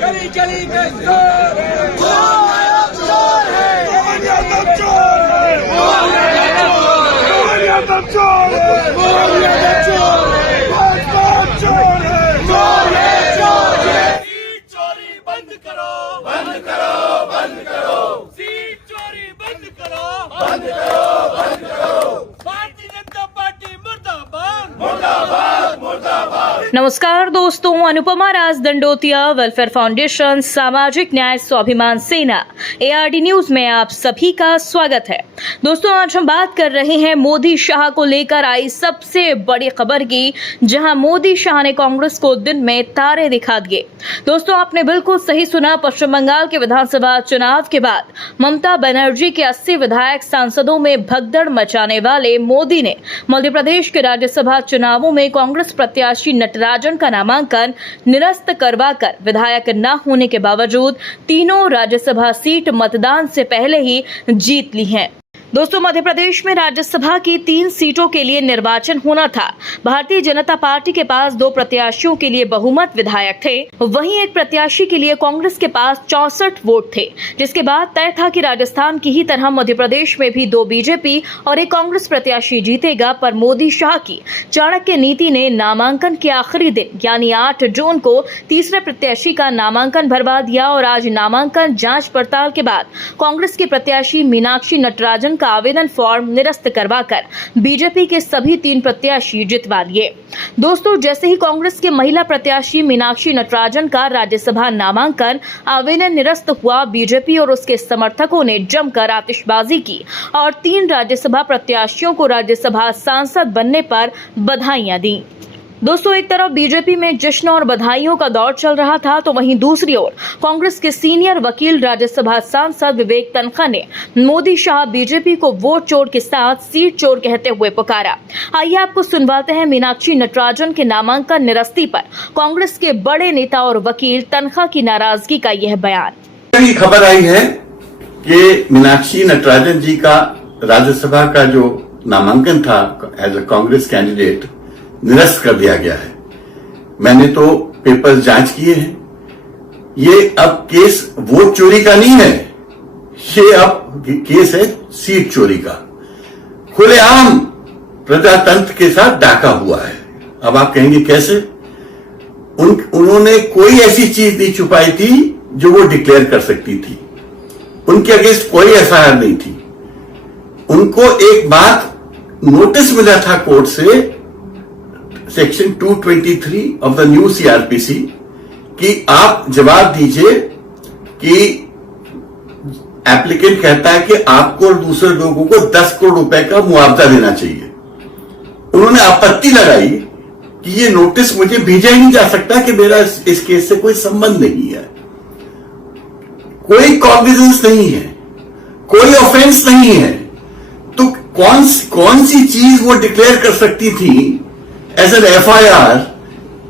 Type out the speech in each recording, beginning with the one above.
गली गली में चोर है, चोर है, चोरी बंद करो, बंद करो, बंद करो। सीट चोरी बंद करो, बंद करो, बंद करो। भारतीय जनता पार्टी मुर्दाबाद, मुर्दाबाद, मुर्दाबाद। नमस्कार दोस्तों, अनुपमा राज दंडोतिया, वेलफेयर फाउंडेशन, सामाजिक न्याय स्वाभिमान सेना, ARD न्यूज में आप सभी का स्वागत है। दोस्तों, आज हम बात कर रहे हैं मोदी शाह को लेकर आई सबसे बड़ी खबर की, जहां मोदी शाह ने कांग्रेस को दिन में तारे दिखा दिए। दोस्तों, आपने बिल्कुल सही सुना। पश्चिम बंगाल के विधानसभा चुनाव के बाद ममता बनर्जी के 80 विधायक सांसदों में भगदड़ मचाने वाले मोदी ने मध्य प्रदेश के राज्यसभा चुनावों में कांग्रेस प्रत्याशी नटराजन का नामांकन निरस्त करवाकर विधायक न होने के बावजूद तीनों राज्यसभा सीट मतदान से पहले ही जीत ली हैं। दोस्तों, मध्य प्रदेश में राज्यसभा की 3 सीटों के लिए निर्वाचन होना था। भारतीय जनता पार्टी के पास 2 प्रत्याशियों के लिए बहुमत विधायक थे, वहीं एक प्रत्याशी के लिए कांग्रेस के पास 64 वोट थे, जिसके बाद तय था कि राजस्थान की ही तरह मध्य प्रदेश में भी 2 बीजेपी और एक कांग्रेस प्रत्याशी जीतेगा। पर मोदी शाह की चाणक्य नीति ने नामांकन के आखिरी दिन यानी 8 जून को तीसरे प्रत्याशी का नामांकन भरवा दिया और आज नामांकन जांच पड़ताल के बाद कांग्रेस के प्रत्याशी मीनाक्षी नटराजन का आवेदन फॉर्म निरस्त करवाकर बीजेपी के सभी 3 प्रत्याशी जितवा लिए। दोस्तों, जैसे ही कांग्रेस के महिला प्रत्याशी मीनाक्षी नटराजन का राज्यसभा नामांकन आवेदन निरस्त हुआ, बीजेपी और उसके समर्थकों ने जमकर आतिशबाजी की और 3 राज्यसभा प्रत्याशियों को राज्यसभा सांसद बनने पर बधाइयां दी। दोस्तों, एक तरफ बीजेपी में जश्न और बधाइयों का दौर चल रहा था, तो वहीं दूसरी ओर कांग्रेस के सीनियर वकील राज्यसभा सांसद विवेक तन्खा ने मोदी शाह बीजेपी को वोट चोर के साथ सीट चोर कहते हुए पुकारा। आइए आपको सुनवाते हैं मीनाक्षी नटराजन के नामांकन निरस्ती पर कांग्रेस के बड़े नेता और वकील तन्खा की नाराजगी का यह बयान। खबर आई है कि मीनाक्षी नटराजन जी का राज्यसभा का जो नामांकन था एज अ कांग्रेस कैंडिडेट निरस्त कर दिया गया है। मैंने तो पेपर्स जांच किए हैं। ये अब केस वोट चोरी का नहीं है, ये अब केस है सीट चोरी का। खुलेआम प्रजातंत्र के साथ डाका हुआ है। अब आप कहेंगे कैसे? उन्होंने कोई ऐसी चीज नहीं छुपाई थी जो वो डिक्लेयर कर सकती थी। उनके अगेंस्ट कोई FIR नहीं थी। उनको एक बात नोटिस मिला था कोर्ट से, section 223 of the new CRPC, कि आप जवाब दीजिए कि एप्लीकेंट कहता है कि आपको और दूसरे लोगों को 10 करोड़ रुपए का मुआवजा देना चाहिए। उन्होंने आपत्ति लगाई कि ये नोटिस मुझे भेजा ही नहीं जा सकता कि मेरा इस केस से कोई संबंध नहीं है, कोई कॉग्निजेंस नहीं है, कोई ऑफेंस नहीं है। तो कौन सी चीज वो डिक्लेयर कर सकती थी एज एन FIR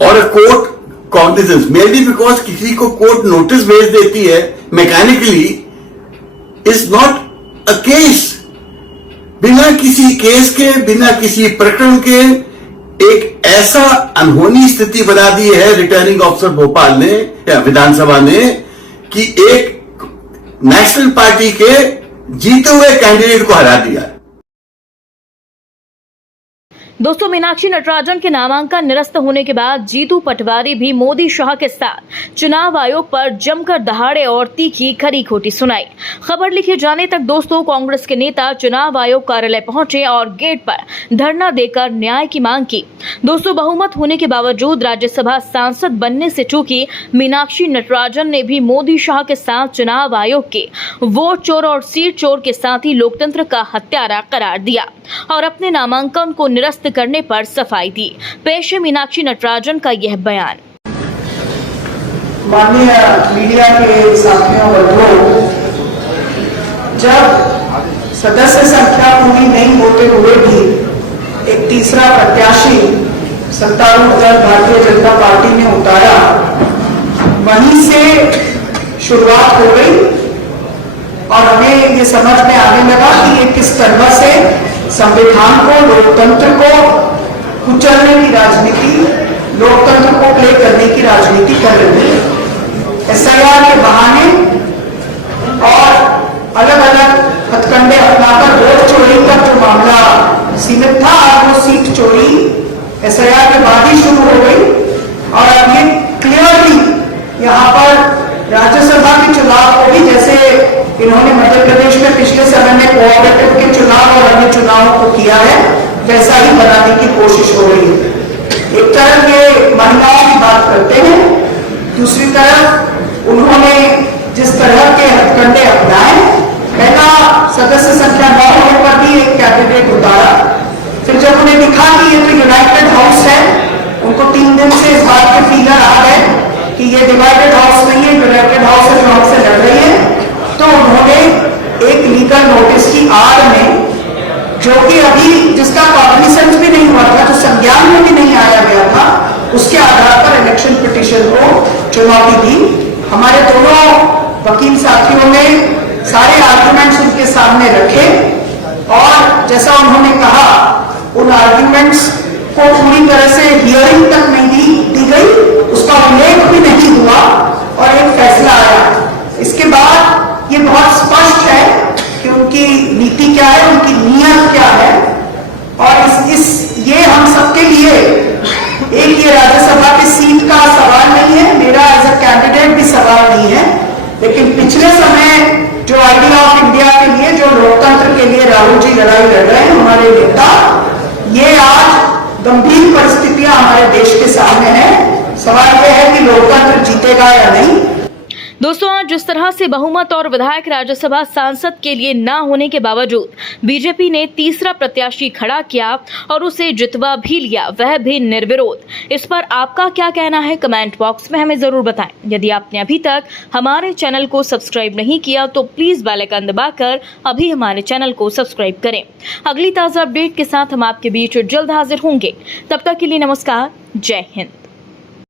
और a court cognizance? Maybe because किसी को कोर्ट नोटिस भेज देती है mechanically is not a case. बिना किसी केस के, बिना किसी प्रकरण के एक ऐसा अनहोनी स्थिति बना दी है रिटर्निंग ऑफिसर भोपाल ने या विधानसभा ने कि एक नेशनल पार्टी के जीते हुए कैंडिडेट को हरा दिया। दोस्तों, मीनाक्षी नटराजन के नामांकन निरस्त होने के बाद जीतू पटवारी भी मोदी शाह के साथ चुनाव आयोग पर जमकर दहाड़े और तीखी खरी खोटी सुनाई। खबर लिखे जाने तक दोस्तों, कांग्रेस के नेता चुनाव आयोग कार्यालय पहुंचे और गेट पर धरना देकर न्याय की मांग की। दोस्तों, बहुमत होने के बावजूद राज्यसभा सांसद बनने से चूकी मीनाक्षी नटराजन ने भी मोदी शाह के साथ चुनाव आयोग के वोट चोर और सीट चोर के साथ ही लोकतंत्र का हत्यारा करार दिया और अपने नामांकन को निरस्त करने पर सफाई दी। पेश है मीनाक्षी नटराजन का यह बयान। माननीय मीडिया के साथियों बंधुओं, जब सदस्य संख्या पूरी नहीं होते हुए भी एक तीसरा प्रत्याशी सत्तारूढ़ दल भारतीय जनता पार्टी ने उतारा, वहीं से शुरुआत हो गई और हमें ये समझ में आने लगा कि ये किस तरह से संविधान को, लोकतंत्र को कुचलने की राजनीति, लोकतंत्र को प्ले करने की राजनीति कर रही है। SIR के बहाने और अलग अलग हथकंडे अपनाकर वोट चोरी तक जो मामला सीमित था, आज वो सीट चोरी SIR के बाद ही शुरू हो गई। और अब ये क्लियरली यहाँ पर राज्यसभा के चुनाव को भी, जैसे इन्होंने मध्य प्रदेश में पिछले समय में कोऑपरेटिव के चुनाव और अन्य चुनावों को किया है, वैसा ही बनाने की कोशिश हो रही है। एक तरफ ये महिलाओं की बात करते हैं, दूसरी तरफ उन्होंने जिस तरह के हथकंडे अपनाए, पहला सदस्य संख्या 9 होने पर भी एक कैंडिडेट उतारा, फिर जब उन्हें दिखा कि ये तो यूनाइटेड हाउस है, उनको 3 दिन से इस बात के फीलर आ गए कि ये डिवाइडेड हाउस नहीं है, यूनाइटेड हाउस है जो हमसे लड़ रही है, तो उन्होंने एक लीगल नोटिस की आड़ में, जो कि अभी जिसका कॉग्निसेंस भी नहीं हुआ था, जो संज्ञान में भी नहीं आया गया था, उसके आधार पर इलेक्शन पिटीशन को चुनौती दी। हमारे दोनों वकील साथियों ने सारे आर्गुमेंट्स उनके सामने रखे और जैसा उन्होंने कहा, उन आर्गुमेंट्स को पूरी तरह से हियरिंग तक नहीं दी गई, उसका उल्लेख भी नहीं हुआ और एक फैसला आया। इसके बाद ये बहुत स्पष्ट है कि उनकी नीति क्या है, उनकी नीयत क्या है। और ये हम सबके लिए एक ये राज्यसभा की सीट का सवाल नहीं है, मेरा एज अ कैंडिडेट भी सवाल नहीं है, लेकिन पिछले समय जो आइडिया ऑफ इंडिया के लिए, जो लोकतंत्र के लिए राहुल जी लड़ाई लड़ रहे हैं, हमारे नेता, ये आज गंभीर परिस्थितियां हमारे देश के सामने है। सवाल यह है कि लोकतंत्र जीतेगा या नहीं। दोस्तों, आज जिस तरह से बहुमत और विधायक राज्यसभा सांसद के लिए न होने के बावजूद बीजेपी ने तीसरा प्रत्याशी खड़ा किया और उसे जितवा भी लिया, वह भी निर्विरोध। इस पर आपका क्या कहना है, कमेंट बॉक्स में हमें जरूर बताएं। यदि आपने अभी तक हमारे चैनल को सब्सक्राइब नहीं किया तो प्लीज बेल आइकन दबाकर अभी हमारे चैनल को सब्सक्राइब करें। अगली ताजा अपडेट के साथ हम आपके बीच जल्द हाजिर होंगे। तब तक के लिए नमस्कार, जय हिंद।